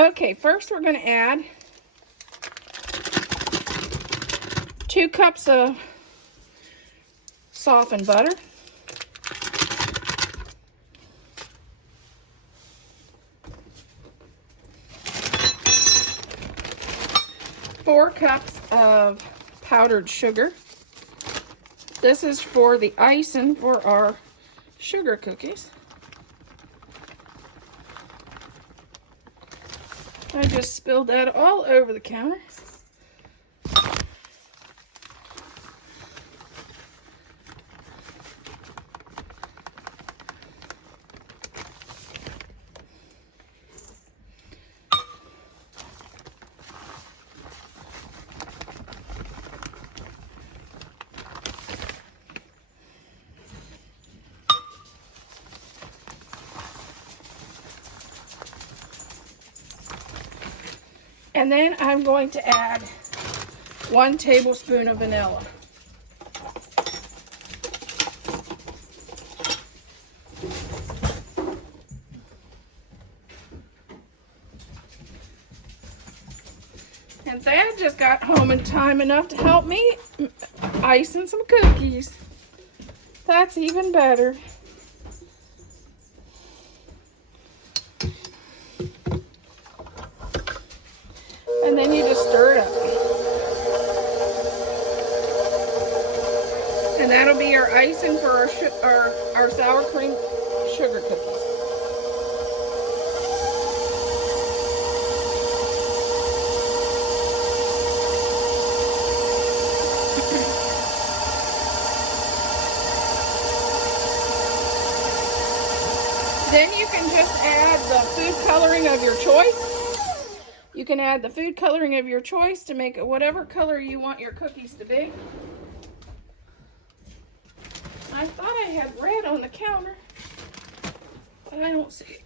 Okay, first we're going to add 2 cups of softened butter. 4 cups of powdered sugar. This is for the icing for our sugar cookies. I just spilled that all over the counter. And then I'm going to add 1 tablespoon of vanilla. And Thad just got home in time enough to help me icing some cookies. That's even better. And then you just stir it up. And that'll be our icing for our sour cream sugar cookies. Then you can just add the food coloring of your choice. You can add the food coloring of your choice to make it whatever color you want your cookies to be. I thought I had red on the counter, but I don't see it.